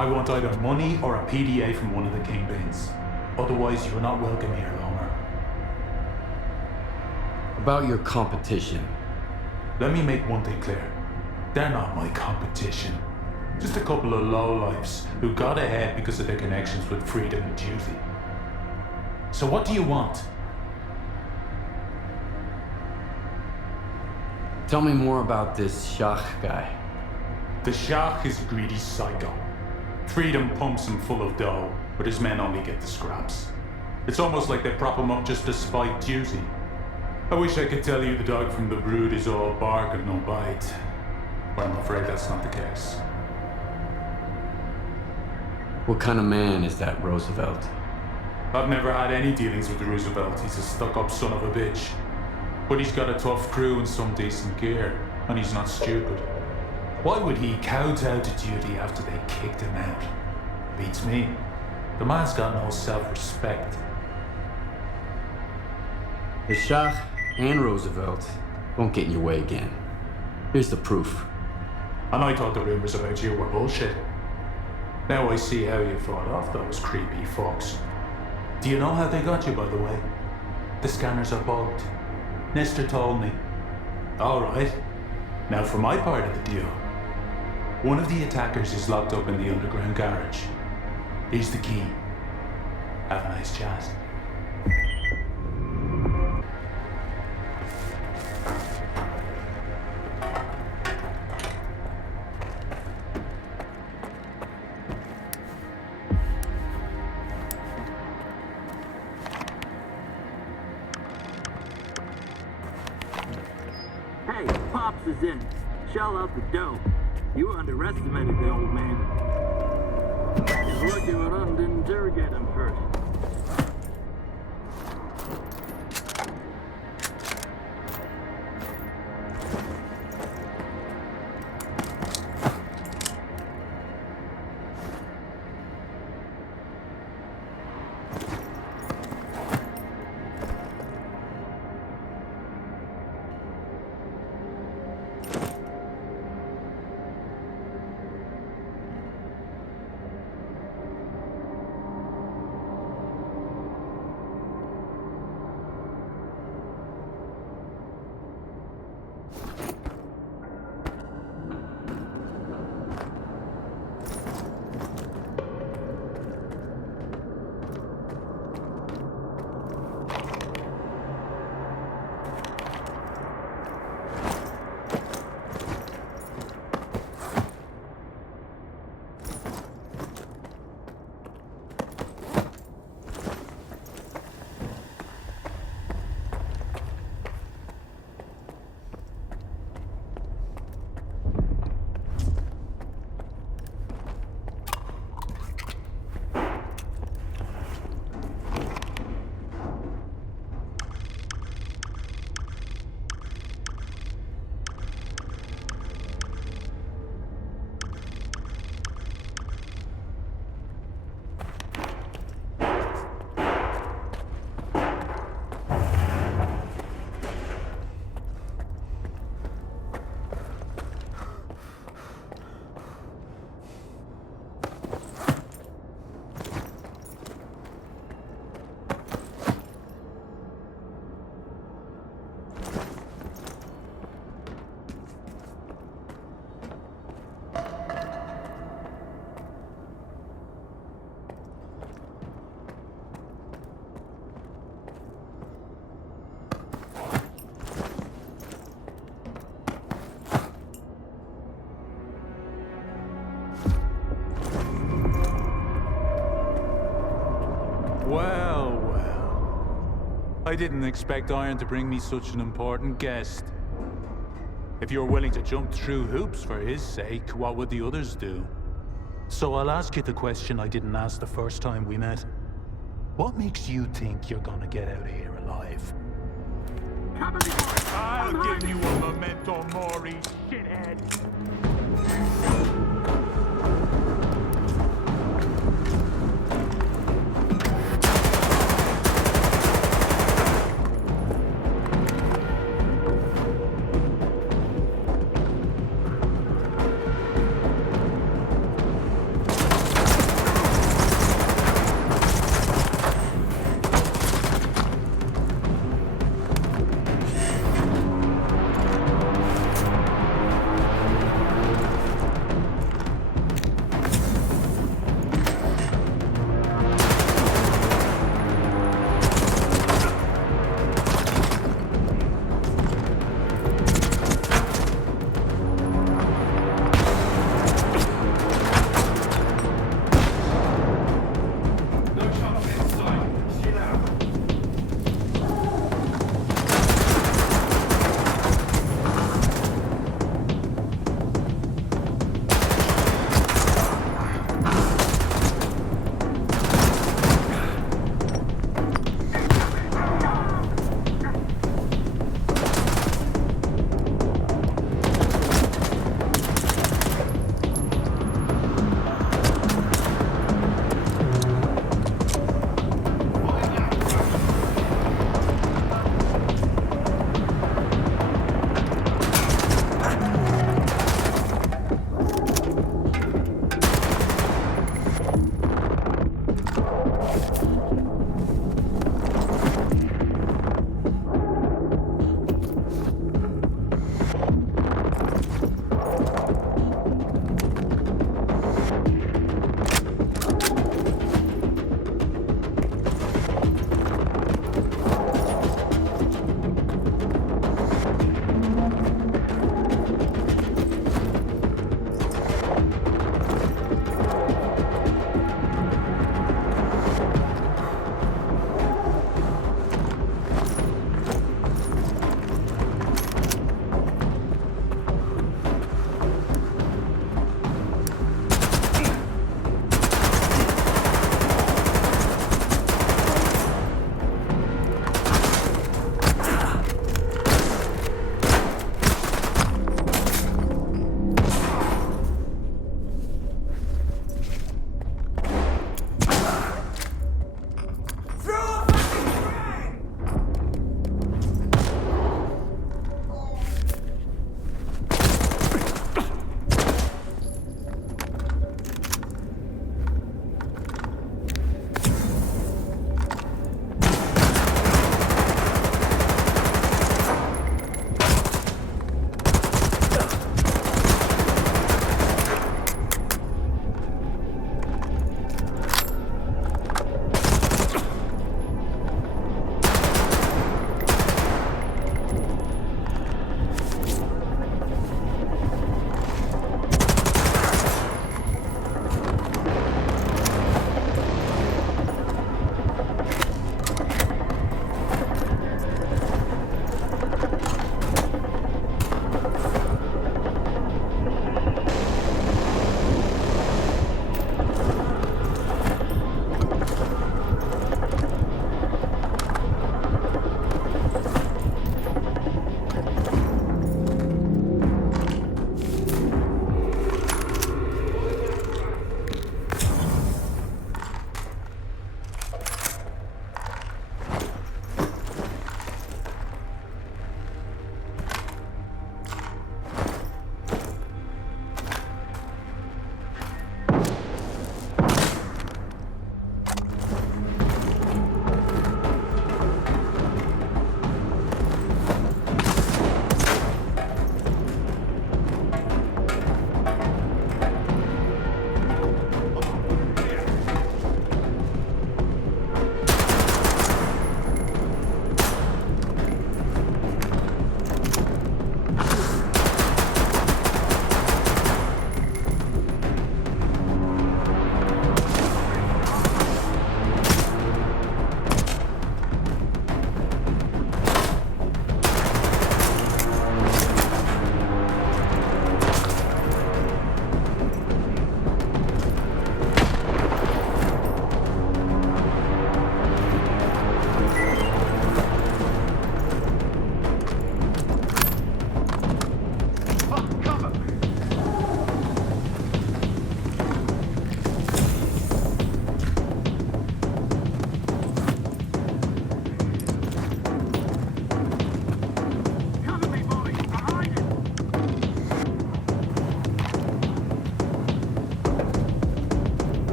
I want either money or a PDA from one of the kingpins. Otherwise, you are not welcome here longer. About your competition. Let me make one thing clear. They're not my competition. Just a couple of lowlifes who got ahead because of their connections with freedom and duty. So what do you want? Tell me more about this S.T.A.L.K.E.R guy. The S.T.A.L.K.E.R is a greedy psycho. Freedom pumps him full of dough, but his men only get the scraps. It's almost like they prop him up just to spite duty. I wish I could tell you the dog from the brood is all bark and no bite, but I'm afraid that's not the case. What kind of man is that Roosevelt? I've never had any dealings with Roosevelt. He's a stuck-up son of a bitch. But he's got a tough crew and some decent gear, and he's not stupid. Why would he kowtow to duty after they kicked him out? Beats me. The man's got no self-respect. The S.T.A.L.K.E.R and Roosevelt won't get in your way again. Here's the proof. And I thought the rumors about you were bullshit. Now I see how you fought off those creepy fucks. Do you know how they got you, by the way? The scanners are bugged. Nestor told me. All right. Now for my part of the deal. One of the attackers is locked up in the underground garage. Here's the key. Have a nice chat. Hey, Pops is in. Shell out the dough. You underestimated the old man. He's lucky Varan didn't interrogate him first. I didn't expect Iron to bring me such an important guest. If you're willing to jump through hoops for his sake, what would the others do? So I'll ask you the question I didn't ask the first time we met. What makes you think you're gonna get out of here alive? I'll give you a memento mori, shithead.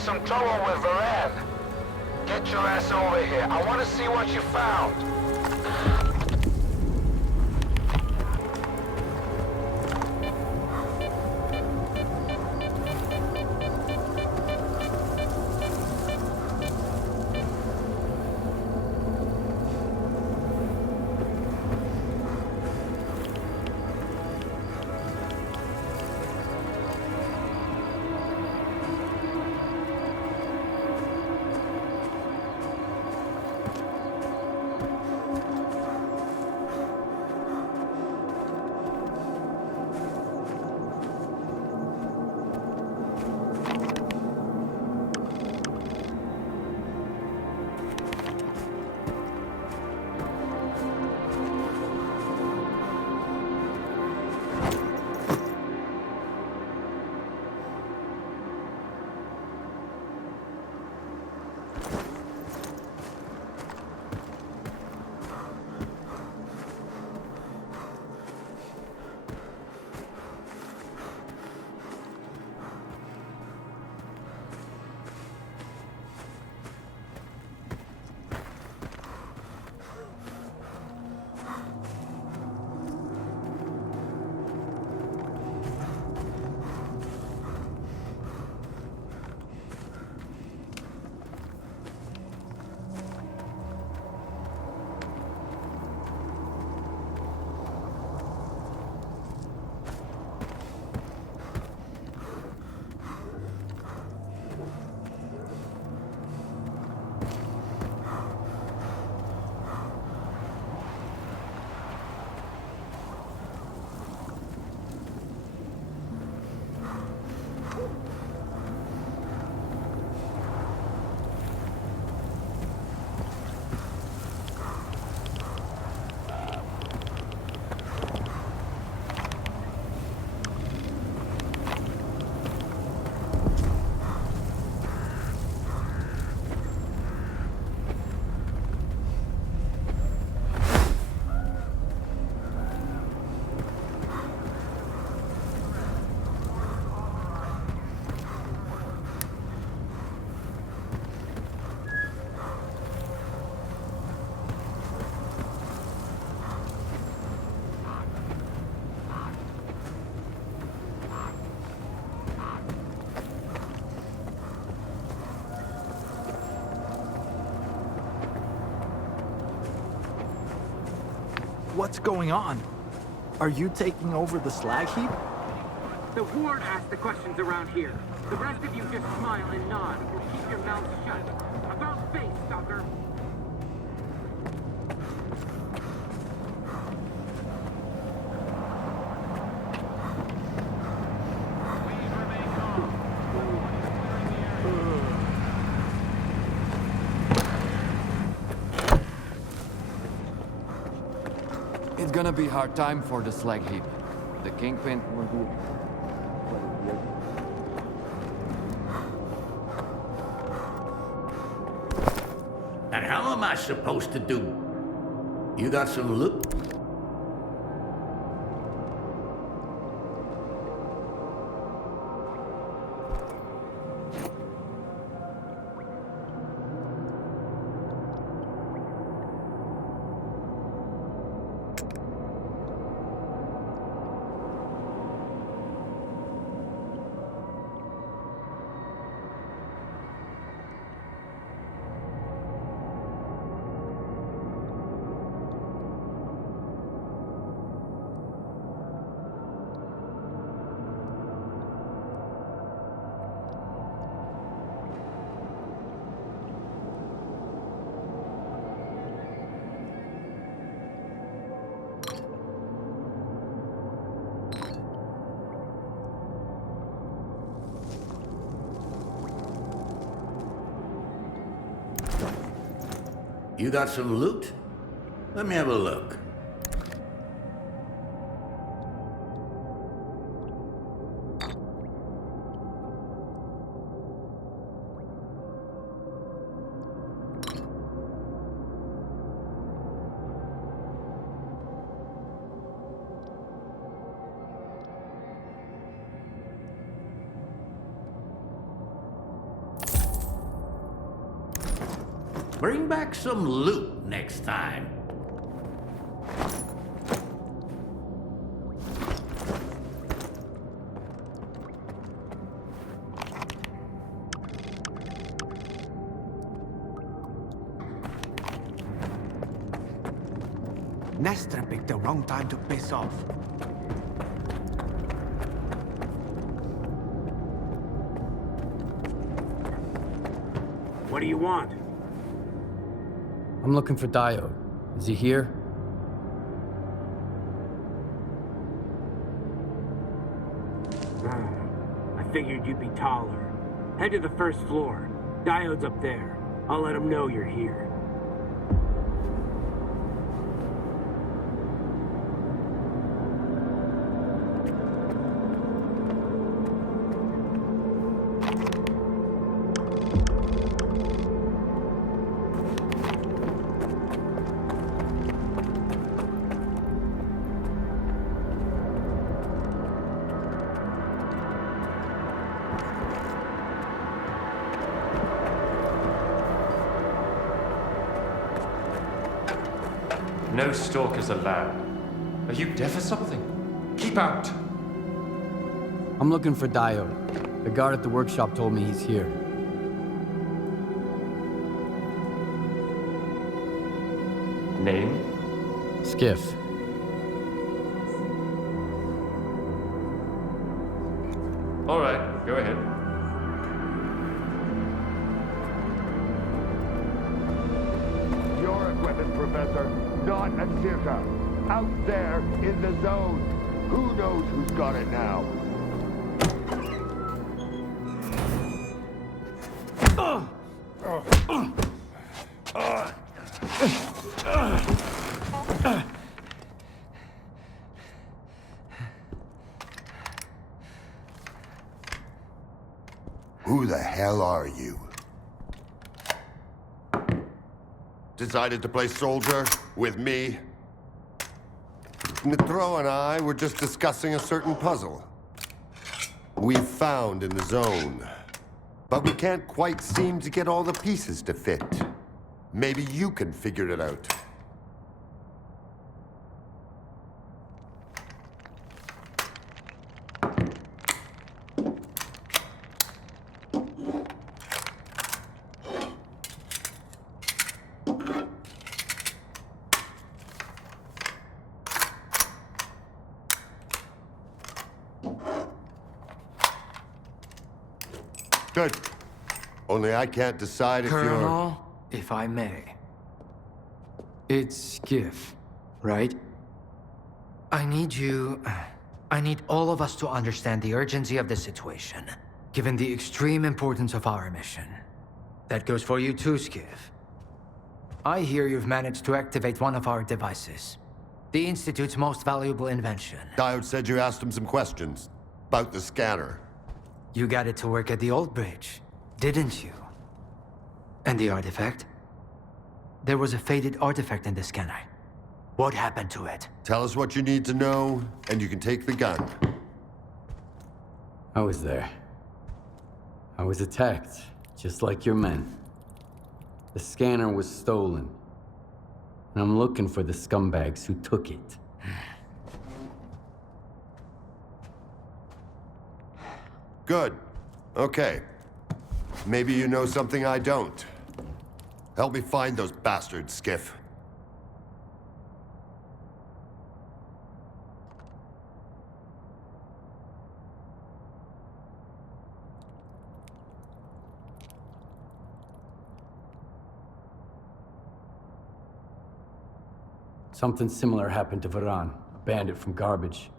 some trouble with Varan. Get your ass over here. I want to see what you found. What's going on? Are you taking over the Slag Heap? The Horde asks the questions around here. The rest of you just smile and nod, or keep your mouths shut. About face, sucker! It's gonna be hard time for the Slag Heap. The Kingpin will do. And how am I supposed to do? You got some loot? You got some loot? Let me have a look. Bring back some loot next time. Nestor picked the wrong time to piss off. What do you want? I'm looking for Diode. Is he here? I figured you'd be taller. Head to the first floor. Diode's up there. I'll let him know you're here. No stalkers allowed. Are you deaf or something? Keep out! I'm looking for Diode. The guard at the workshop told me he's here. Name? Skiff. All right, go ahead. Your equipment, Professor, not a S.T.A.L.K.E.R. Out there in the zone. Who knows who's got it now? Who the hell are you? Decided to play soldier with me? Nitro and I were just discussing a certain puzzle we found in the zone. But we can't quite seem to get all the pieces to fit. Maybe you can figure it out. Good. Only I can't decide if Colonel, if I may. It's Skiff, right? I need all of us to understand the urgency of the situation, given the extreme importance of our mission. That goes for you too, Skiff. I hear you've managed to activate one of our devices. The Institute's most valuable invention. Diode said you asked him some questions about the scanner. You got it to work at the old bridge, didn't you? And the artifact? There was a faded artifact in the scanner. What happened to it? Tell us what you need to know, and you can take the gun. I was there. I was attacked, just like your men. The scanner was stolen. And I'm looking for the scumbags who took it. Good. Okay. Maybe you know something I don't. Help me find those bastards, Skiff. Something similar happened to Varan, a bandit from Garbage.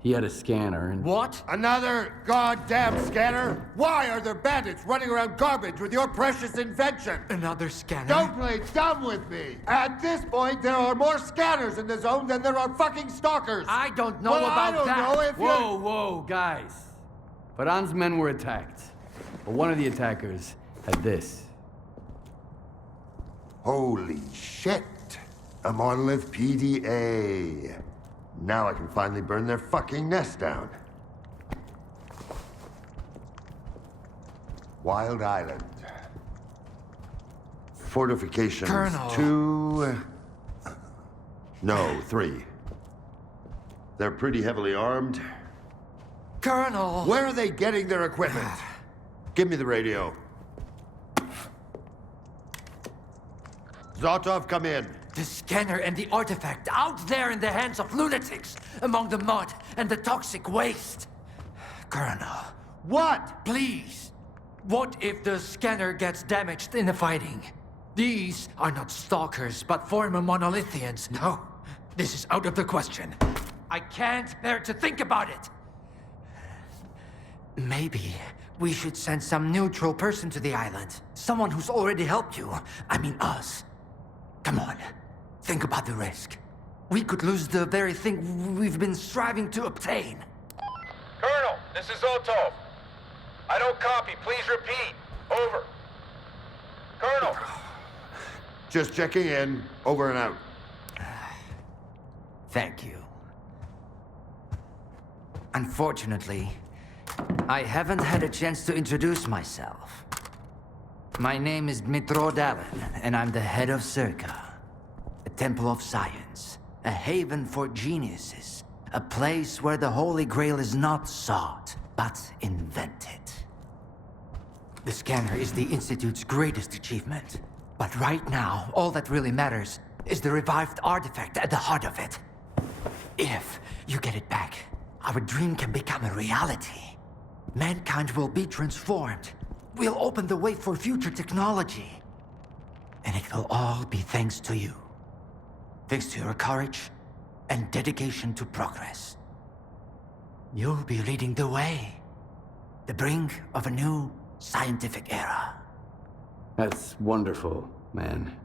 He had a scanner and... What? Another goddamn scanner? Why are there bandits running around Garbage with your precious invention? Another scanner? Don't play dumb with me! At this point, there are more scanners in the zone than there are fucking stalkers! I don't know well, about I don't that! know if Whoa, guys. Varan's men were attacked. But one of the attackers had this. Holy shit! A monolith PDA. Now I can finally burn their fucking nest down. Wild Island. Fortifications. Colonel. 2... No, 3. They're pretty heavily armed. Colonel! Where are they getting their equipment? Give me the radio. Zotov, come in. The scanner and the artifact out there in the hands of lunatics, among the mud and the toxic waste. Colonel. What? Please. What if the scanner gets damaged in the fighting? These are not stalkers, but former monolithians. No, this is out of the question. I can't bear to think about it. Maybe we should send some neutral person to the island. Someone who's already helped you. I mean us. Come on, think about the risk. We could lose the very thing we've been striving to obtain. Colonel, this is Zotov. I don't copy. Please repeat. Over. Colonel. Just checking in. Over and out. Thank you. Unfortunately, I haven't had a chance to introduce myself. My name is Dmitro Dalin, and I'm the head of S.T.A.L.K.E.R, a temple of science, a haven for geniuses, a place where the Holy Grail is not sought, but invented. The scanner is the Institute's greatest achievement, but right now, all that really matters is the revived artifact at the heart of it. If you get it back, our dream can become a reality. Mankind will be transformed. We'll open the way for future technology. And it will all be thanks to you. Thanks to your courage and dedication to progress. You'll be leading the way. The brink of a new scientific era. That's wonderful, man.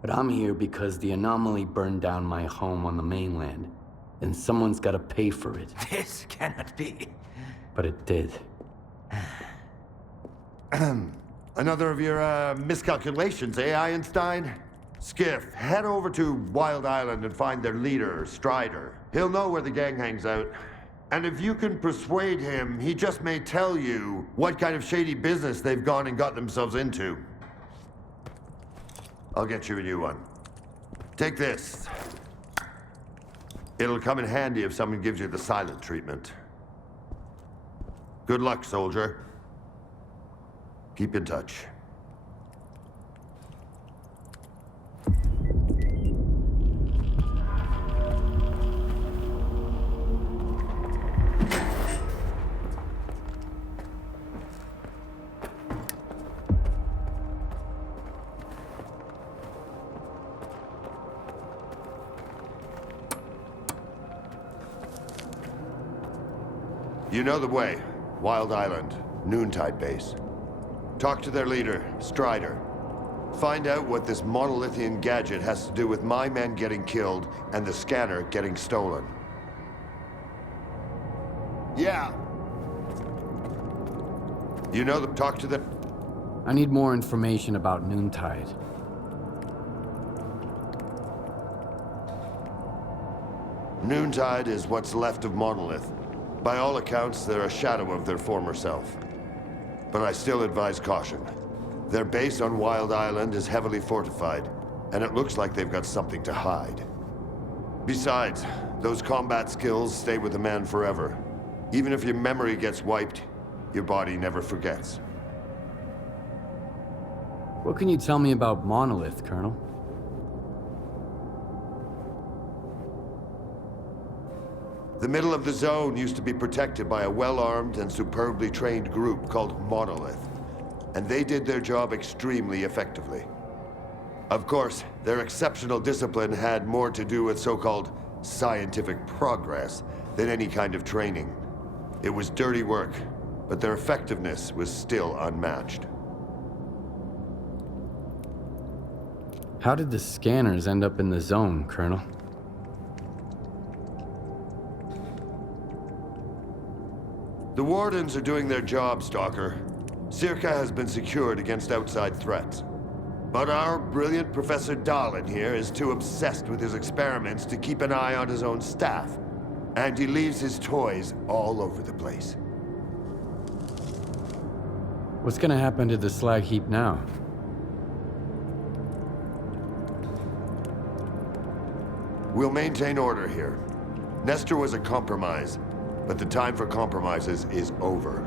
But I'm here because the anomaly burned down my home on the mainland, and someone's gotta pay for it. This cannot be. But it did. Another of your miscalculations, eh, Einstein? Skiff, head over to Wild Island and find their leader, Strider. He'll know where the gang hangs out. And if you can persuade him, he just may tell you what kind of shady business they've gone and got themselves into. I'll get you a new one. Take this. It'll come in handy if someone gives you the silent treatment. Good luck, soldier. Keep in touch. You know the way. Wild Island, Noontide base. Talk to their leader, Strider. Find out what this monolithian gadget has to do with my men getting killed and the scanner getting stolen. Yeah. You know them. Talk to them. I need more information about Noontide. Noontide is what's left of Monolith. By all accounts, they're a shadow of their former self. But I still advise caution. Their base on Wild Island is heavily fortified, and it looks like they've got something to hide. Besides, those combat skills stay with a man forever. Even if your memory gets wiped, your body never forgets. What can you tell me about Monolith, Colonel? The middle of the zone used to be protected by a well-armed and superbly trained group called Monolith, and they did their job extremely effectively. Of course, their exceptional discipline had more to do with so-called scientific progress than any kind of training. It was dirty work, but their effectiveness was still unmatched. How did the scanners end up in the zone, Colonel? The Wardens are doing their job, Stalker. S.T.A.L.K.E.R has been secured against outside threats. But our brilliant Professor Dalin here is too obsessed with his experiments to keep an eye on his own staff. And he leaves his toys all over the place. What's gonna happen to the Slag Heap now? We'll maintain order here. Nestor was a compromise, but the time for compromises is over.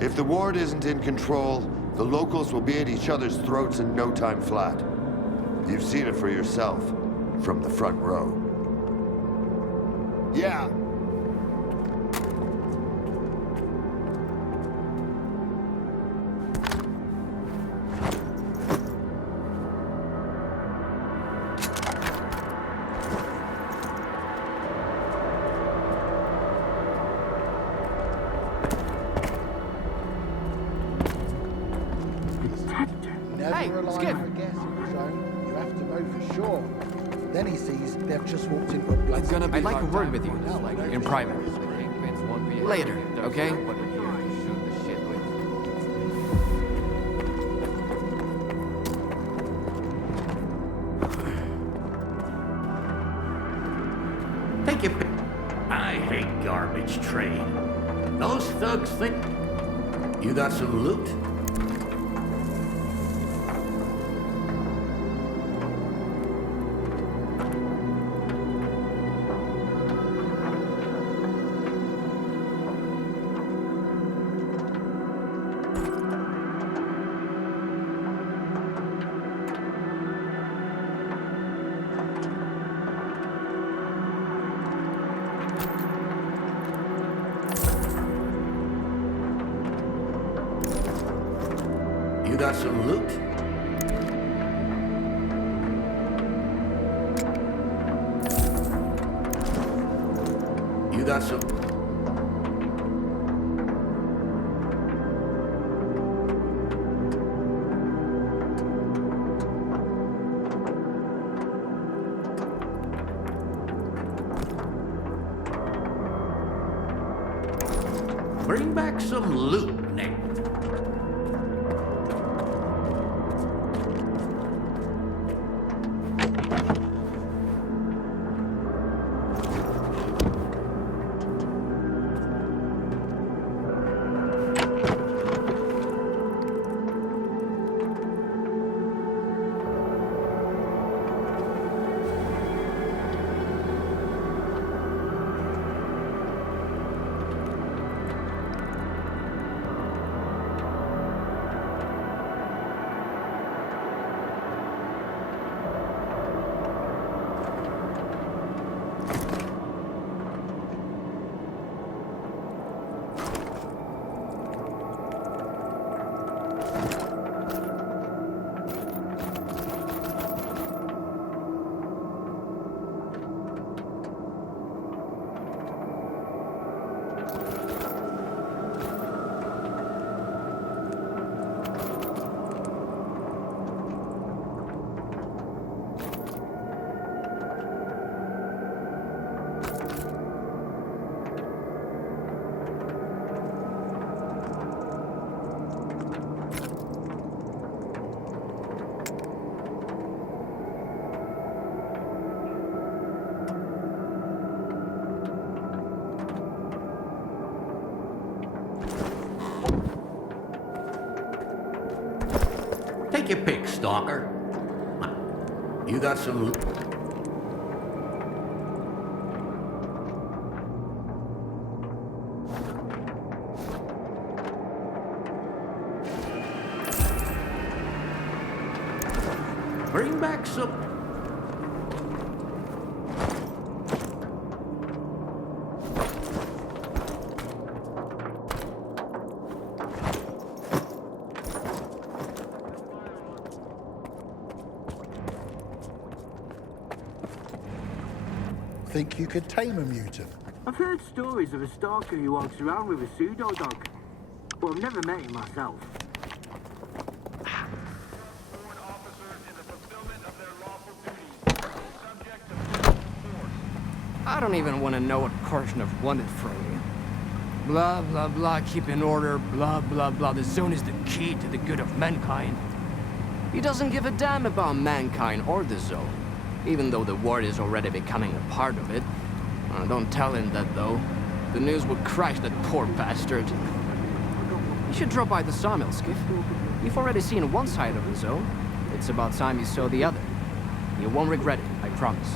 If the ward isn't in control, the locals will be at each other's throats in no time flat. You've seen it for yourself, from the front row. Yeah. Then he sees they've just walked into a blood. It's gonna be I'd like a hard word time with you, for like, Slag in private. The Kingpins won't be Later, happy if there's okay? nobody here to shoot the shit with. Take your pick. I hate garbage trade. Those thugs think you got some loot? You got some loot? You got some... Bring back some loot, Nick. Take your pick, Stalker. You got some loot? Bring back some... Think you could tame a mutant? I've heard stories of a stalker who walks around with a pseudo dog. But I've never met him myself. I don't even want to know what Korshunov wanted from you. Blah, blah, blah, keep in order, blah, blah, blah. The zone is the key to the good of mankind. He doesn't give a damn about mankind or the zone, even though the ward is already becoming a part of it. Don't tell him that, though. The news would crash that poor bastard. You should drop by the sawmill, Skiff. You've already seen one side of the zone. It's about time you saw the other. You won't regret it, I promise.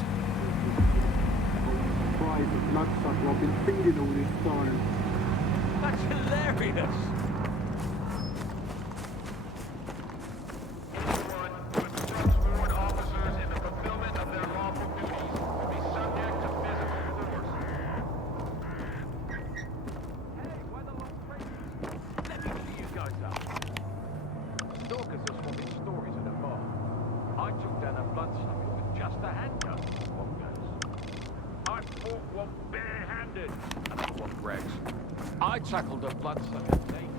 eyes of bloodsucker I've been feeding all this time. That's hilarious. Anyone who obstructs ward officers in the fulfillment of their lawful duties will be subject to physical force. Hey, why the long phrases? Let me fill you guys up. Stalkers are swapping stories at a bar. I took down a bloodsucker with just a handgun. One goes. I fought one barehanded. Another one brags. I tackled a bloodsucker naked.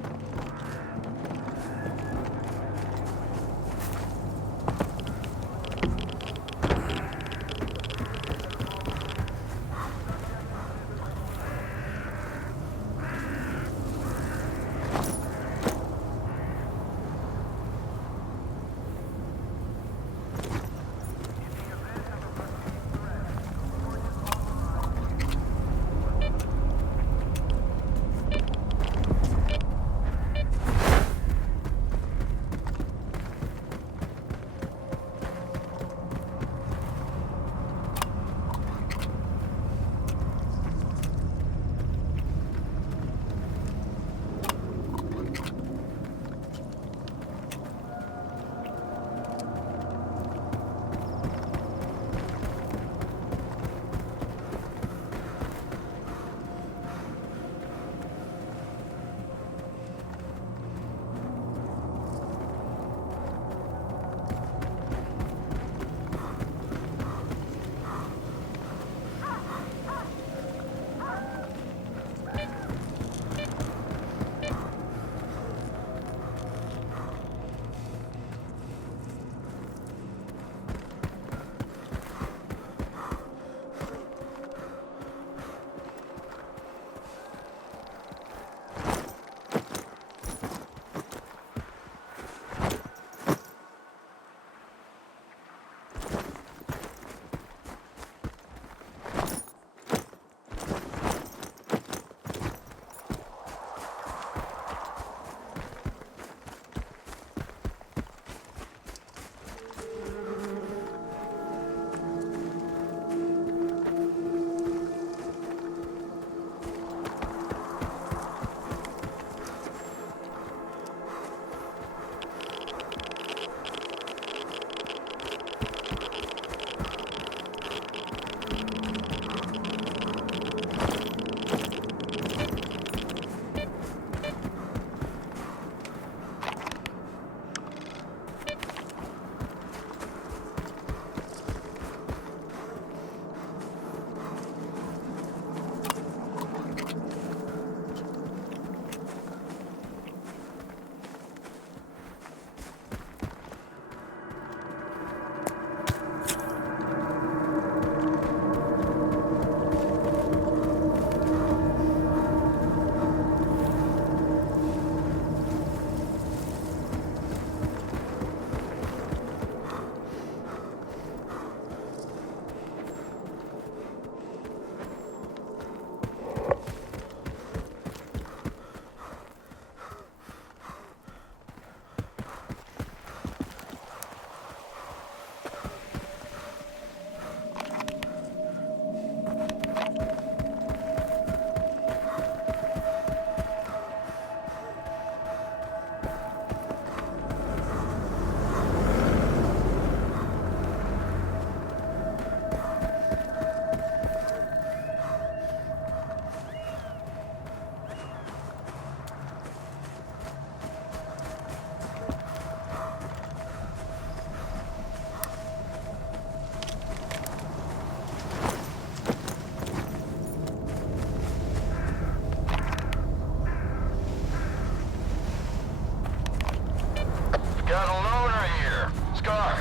Got a loner here. Scar.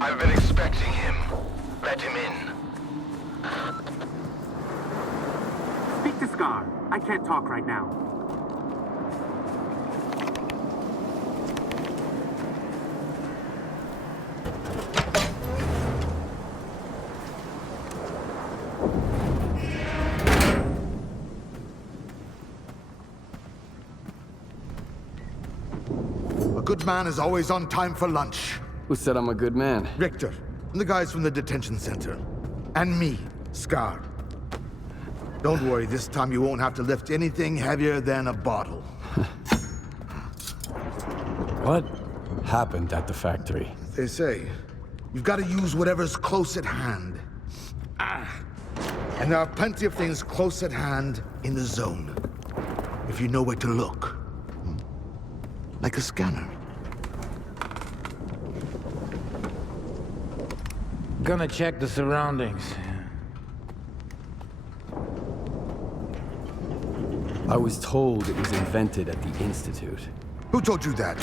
I've been expecting him. Let him in. Speak to Scar. I can't talk right now. A good man is always on time for lunch. Who said I'm a good man? Richter, and the guys from the detention center. And me, S.T.A.L.K.E.R. Don't worry, this time you won't have to lift anything heavier than a bottle. What happened at the factory? They say, you've got to use whatever's close at hand. And there are plenty of things close at hand in the zone. If you know where to look. Like a scanner. Gonna check the surroundings. I was told it was invented at the Institute. Who told you that?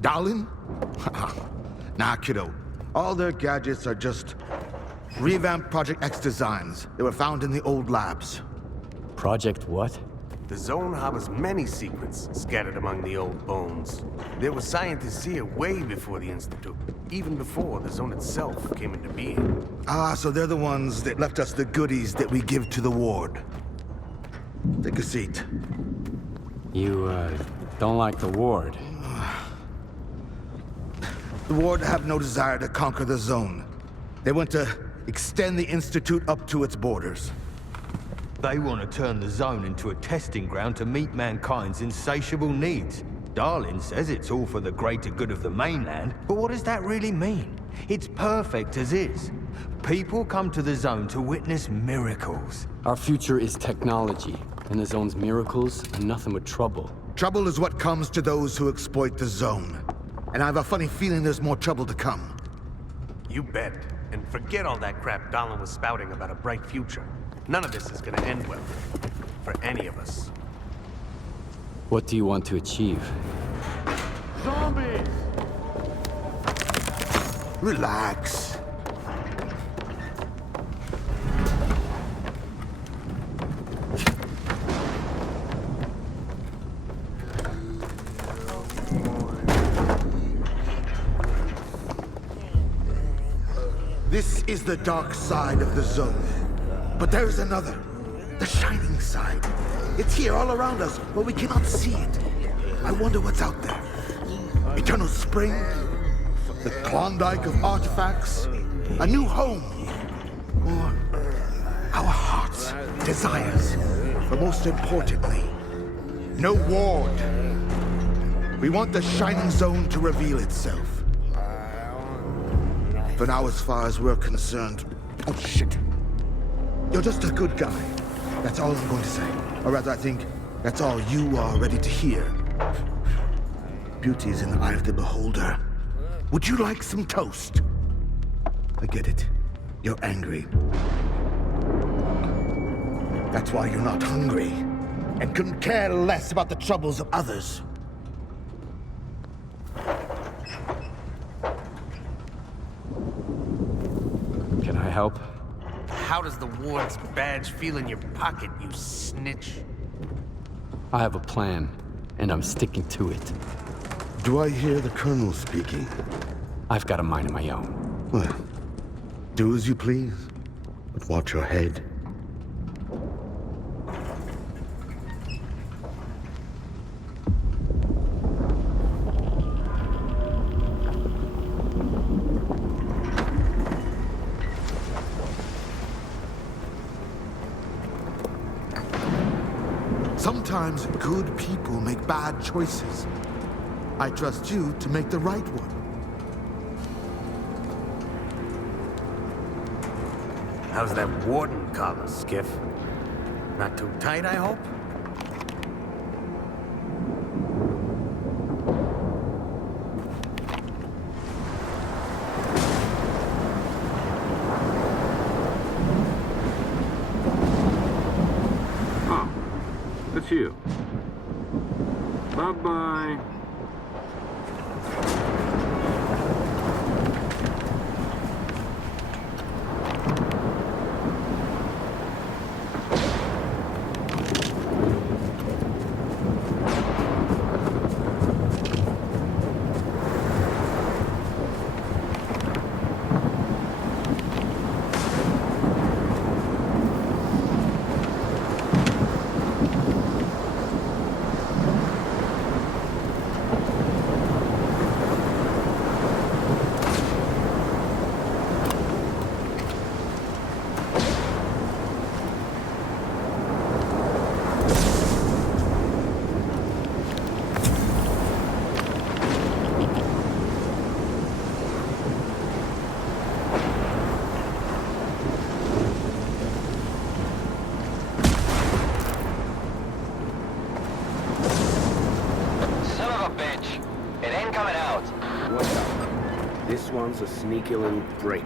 Darlin? Nah, kiddo. All their gadgets are just revamped Project X designs. They were found in the old labs. Project what? The zone harbors many secrets scattered among the old bones. There were scientists here way before the Institute, even before the zone itself came into being. Ah, so they're the ones that left us the goodies that we give to the ward. Take a seat. You, don't like the ward? The ward have no desire to conquer the zone. They want to extend the Institute up to its borders. They want to turn the zone into a testing ground to meet mankind's insatiable needs. Darlin says it's all for the greater good of the mainland, but what does that really mean? It's perfect as is. People come to the zone to witness miracles. Our future is technology, and the zone's miracles are nothing but trouble. Trouble is what comes to those who exploit the zone. And I have a funny feeling there's more trouble to come. You bet. And forget all that crap Darlin was spouting about a bright future. None of this is gonna end well. For any of us. What do you want to achieve? Zombies! Relax. This is the dark side of the zone. But there's another. The shining side. It's here all around us, but we cannot see it. I wonder what's out there. Eternal spring? The Klondike of artifacts? A new home? Or our hearts, desires? But most importantly, no ward. We want the shining zone to reveal itself. For now, as far as we're concerned... Oh, shit. You're just a good guy. That's all I'm going to say. Or rather, I think that's all you are ready to hear. Beauty is in the eye of the beholder. Would you like some toast? I get it. You're angry. That's why you're not hungry. And couldn't care less about the troubles of others. Can I help? How does the ward's badge feel in your pocket, you snitch? I have a plan, and I'm sticking to it. Do I hear the Colonel speaking? I've got a mind of my own. Well, do as you please, but watch your head. Sometimes good people make bad choices. I trust you to make the right one. How's that warden collar, Skiff? Not too tight, I hope? It's you. Bye-bye. of a bitch. It ain't coming out. What up? This one's a sneaky little break.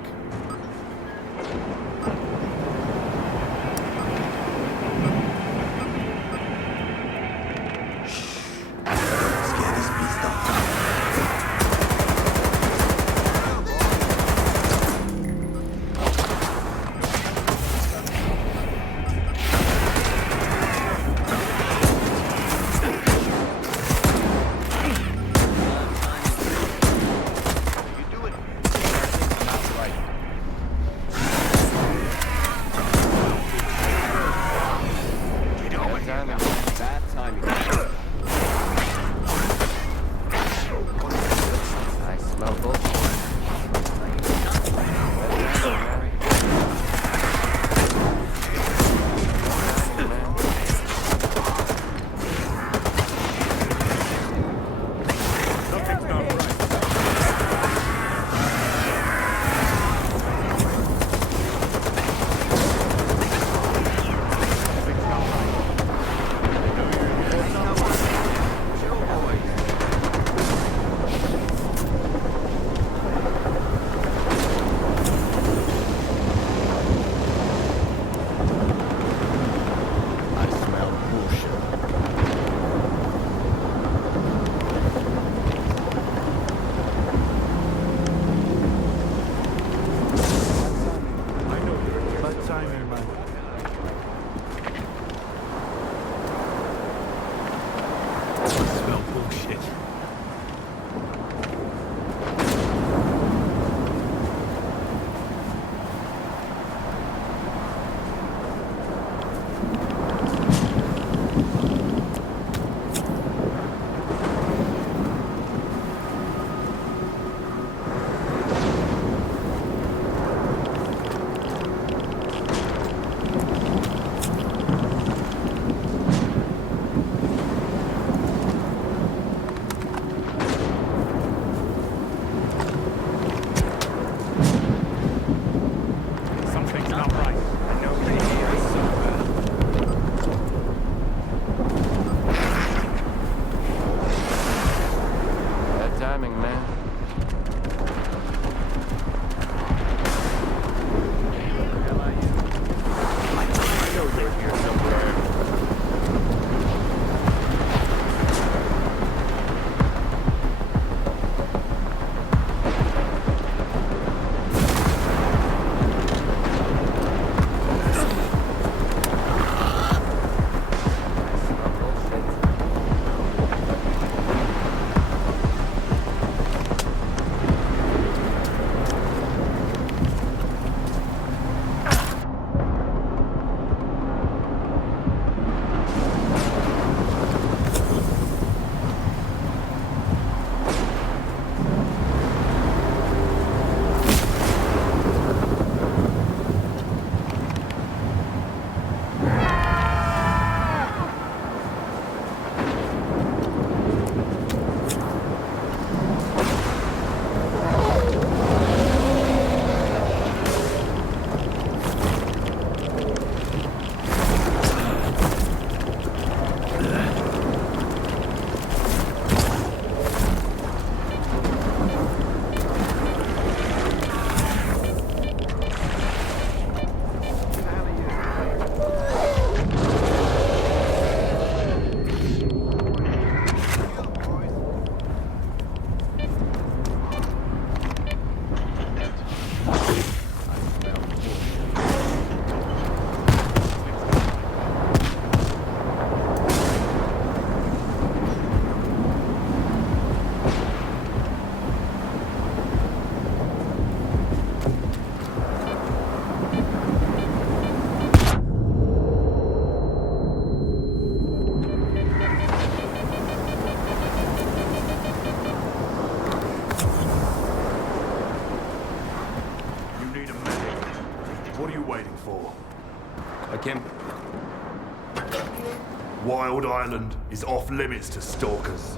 Wild Island is off limits to stalkers.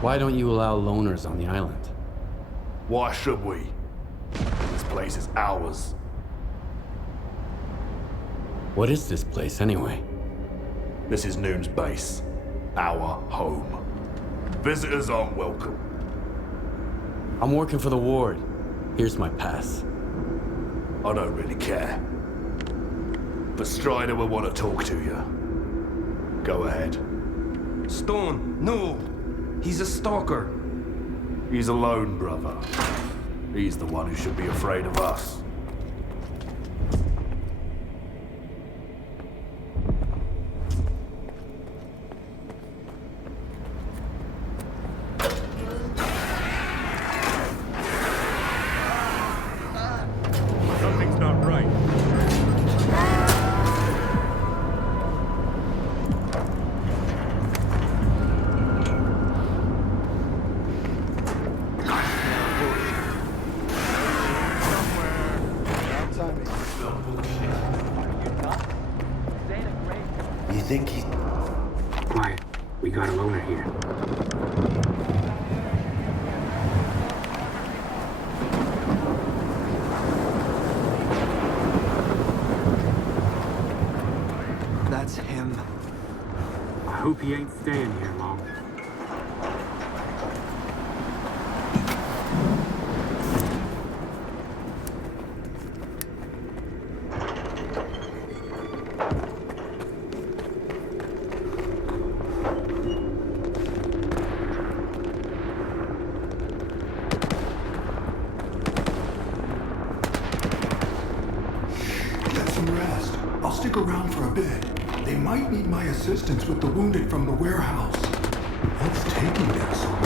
Why don't you allow loners on the island? Why should we? This place is ours. What is this place, anyway? This is Noon's base. our home. Visitors aren't welcome. I'm working for the ward. Here's my pass. I don't really care. But Strider will want to talk to you. Go ahead. Stone, no! He's a stalker. He's alone, brother. He's the one who should be afraid of us. Something's not right. You think he... Quiet. We got a loner here. That's him. I hope he ain't staying here long. Get some rest. I'll stick around for a bit. They might need my assistance with the wounded from the warehouse. What's taking them so long?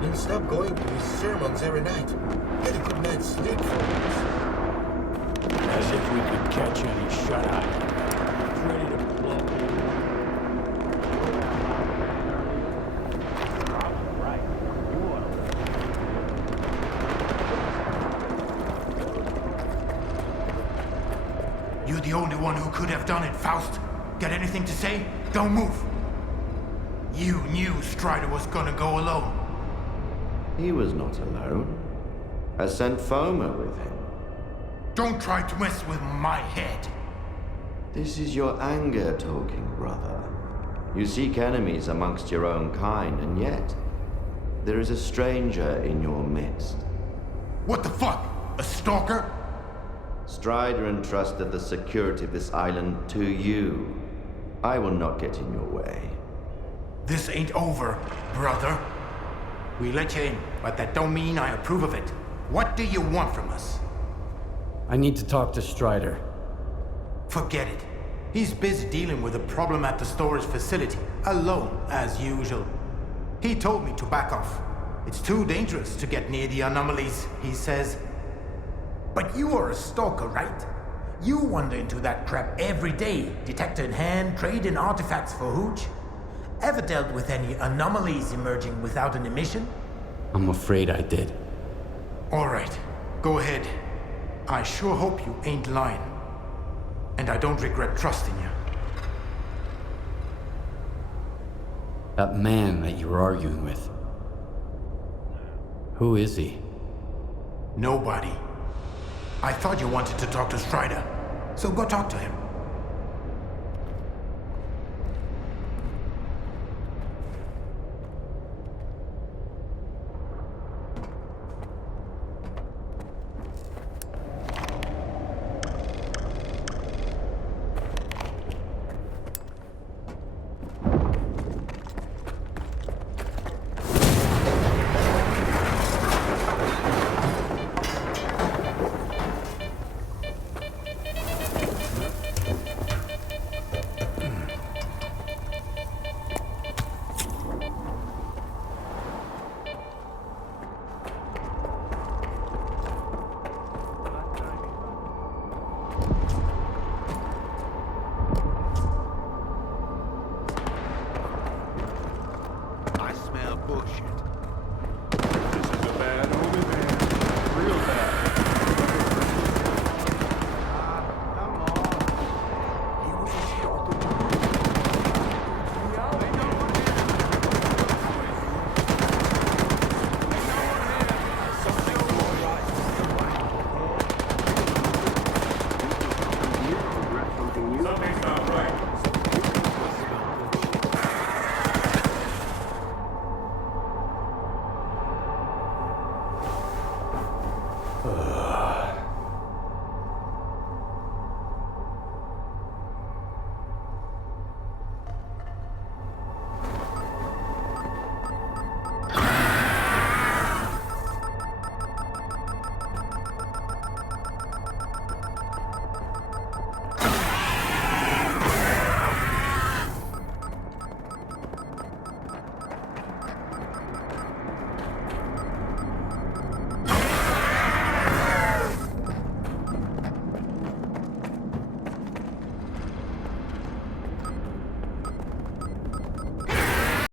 He'll stop going to his sermons every night. Get a good night's sleep for once. As if we could catch any shut-eye. Ready to blow. You're the only one who could have done it, Faust. Got anything to say? Don't move. You knew Strider was gonna go alone. He was not alone. I sent Foma with him. Don't try to mess with my head. This is your anger talking, brother. You seek enemies amongst your own kind, and yet there is a stranger in your midst. What the fuck? A stalker? Strider entrusted the security of this island to you. I will not get in your way. This ain't over, brother. We let you in, but that don't mean I approve of it. What do you want from us? I need to talk to Strider. Forget it. He's busy dealing with a problem at the storage facility, alone, as usual. He told me to back off. It's too dangerous to get near the anomalies, he says. But you are a stalker, right? You wander into that crap every day, detector in hand, trading artifacts for hooch. Ever dealt with any anomalies emerging without an emission? I'm afraid I did. All right, go ahead. I sure hope you ain't lying. And I don't regret trusting you. That man that you were arguing with. Who is he? Nobody. I thought you wanted to talk to Strider, so go talk to him.